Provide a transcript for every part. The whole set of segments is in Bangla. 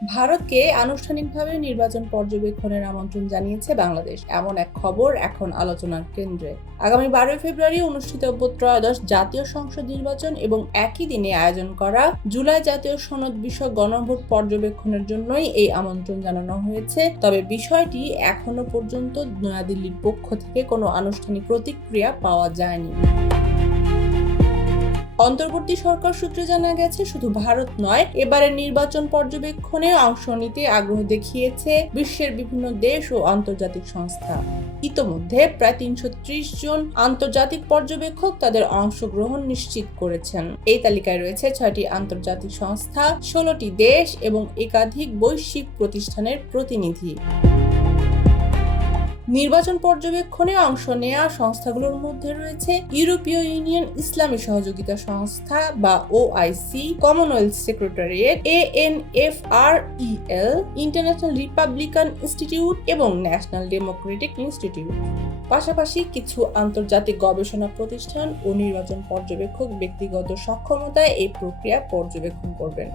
ভারতকে আনুষ্ঠানিকভাবে নির্বাচন পর্যবেক্ষণের আমন্ত্রণ জানিয়েছে বাংলাদেশ, এমন এক খবর এখন আলোচনার কেন্দ্রে। আগামী 12 ফেব্রুয়ারি অনুষ্ঠিতব্য ত্রয়োদশ জাতীয় সংসদ নির্বাচন এবং একই দিনে আয়োজন করা জুলাই জাতীয় সনদ বিষয়ক গণভোট পর্যবেক্ষণের জন্যই এই আমন্ত্রণ জানানো হয়েছে। তবে বিষয়টি এখনো পর্যন্ত নয়াদিল্লির পক্ষ থেকে কোনো আনুষ্ঠানিক প্রতিক্রিয়া পাওয়া যায়নি। অন্তর্বর্তী সরকার সূত্রে জানা গেছে, শুধু ভারত নয়, এবারের নির্বাচন পর্যবেক্ষণে অংশ নিতে আগ্রহ দেখিয়েছে বিশ্বের বিভিন্ন দেশ ও আন্তর্জাতিক সংস্থা। ইতোমধ্যে প্রায় 330 জন আন্তর্জাতিক পর্যবেক্ষক তাদের অংশগ্রহণ নিশ্চিত করেছেন। এই তালিকায় রয়েছে 6টি আন্তর্জাতিক সংস্থা, 16টি দেশ এবং একাধিক বৈশ্বিক প্রতিষ্ঠানের প্রতিনিধি। নির্বাচন পর্যবেক্ষণে অংশ নেওয়া সংস্থাগুলোর মধ্যে রয়েছে ইউরোপীয় ইউনিয়ন, ইসলামী সহযোগিতা সংস্থা বা OIC, Commonwealth secretariat, ANFREL, international Republican institute এবং ন্যাশনাল ডেমোক্রেটিক ইনস্টিটিউট। পাশাপাশি কিছু আন্তর্জাতিক গবেষণা প্রতিষ্ঠান ও নির্বাচন পর্যবেক্ষক ব্যক্তিগত সক্ষমতায় এই প্রক্রিয়া পর্যবেক্ষণ করবেন।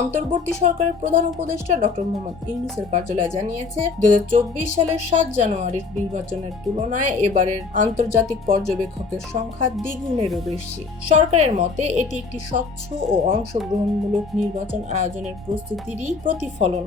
অন্তর্বর্তী সরকারের প্রধান উপদেষ্টা ডক্টর মোহাম্মদ ইউনূসের কার্যালয় জানিয়েছে, 2024 সালের 7 জানুয়ারির নির্বাচনের তুলনায় এবারের আন্তর্জাতিক পর্যবেক্ষকের সংখ্যা দ্বিগুণেরও বেশি। সরকারের মতে এটি একটি স্বচ্ছ ও অংশগ্রহণমূলক নির্বাচন আয়োজনের প্রস্তুতিরই প্রতিফলন।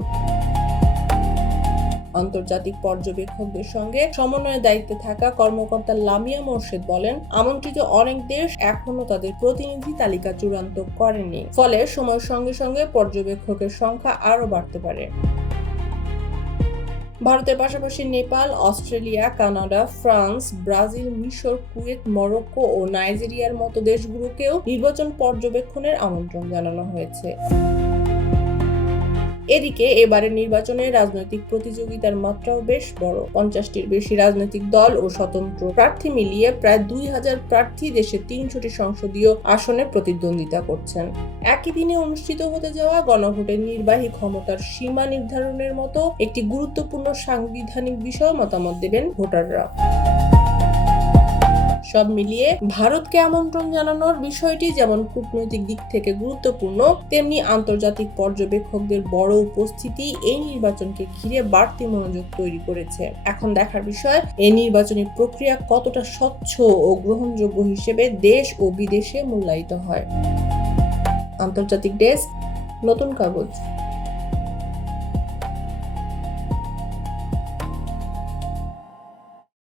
আন্তর্জাতিক পর্যবেক্ষকদের সঙ্গে সমন্বয়ের দায়িত্বে থাকা কর্মকর্তা লামিয়া মোর্শেদ বলেন, আমন্ত্রিত অনেক দেশ এখনো তাদের প্রতিনিধি তালিকা চূড়ান্ত করেনি, ফলে সময়ের সঙ্গে সঙ্গে পর্যবেক্ষকের সংখ্যা আরও বাড়তে পারে। ভারতের পাশাপাশি Nepal, Australia, Canada, France, Brazil, মিশর, কুয়েত, মরক্কো ও নাইজেরিয়ার মতো দেশগুলোকেও নির্বাচন পর্যবেক্ষণের আমন্ত্রণ জানানো হয়েছে। এদিকে এবারের নির্বাচনে রাজনৈতিক প্রতিযোগিতার মাত্রাও বেশ বড়। 50টির বেশি রাজনৈতিক দল ও স্বতন্ত্র প্রার্থী মিলিয়ে প্রায় 2000 প্রার্থী দেশের 300টি সংসদীয় আসনে প্রতিদ্বন্দ্বিতা করছেন। একই দিনে অনুষ্ঠিত হতে যাওয়া গণভোটের নির্বাহী ক্ষমতার সীমা নির্ধারণের মতো একটি গুরুত্বপূর্ণ সাংবিধানিক বিষয়ে মতামত দেবেন ভোটাররা। সব মিলিয়ে ভারতকে আমন্ত্রণ জানানোর বিষয়টি যেমন কূটনৈতিক দিক থেকে গুরুত্বপূর্ণ, তেমনি আন্তর্জাতিক পর্যবেক্ষকদের বড় উপস্থিতি এই নির্বাচনকে ঘিরে বাড়তি মনোযোগ তৈরি করেছে। এখন দেখার বিষয়, এই নির্বাচনী প্রক্রিয়া কতটা স্বচ্ছ ও গ্রহণযোগ্য হিসেবে দেশ ও বিদেশে মূল্যায়িত হয়। আন্তর্জাতিক ডেস্ক, নতুন কাগজ।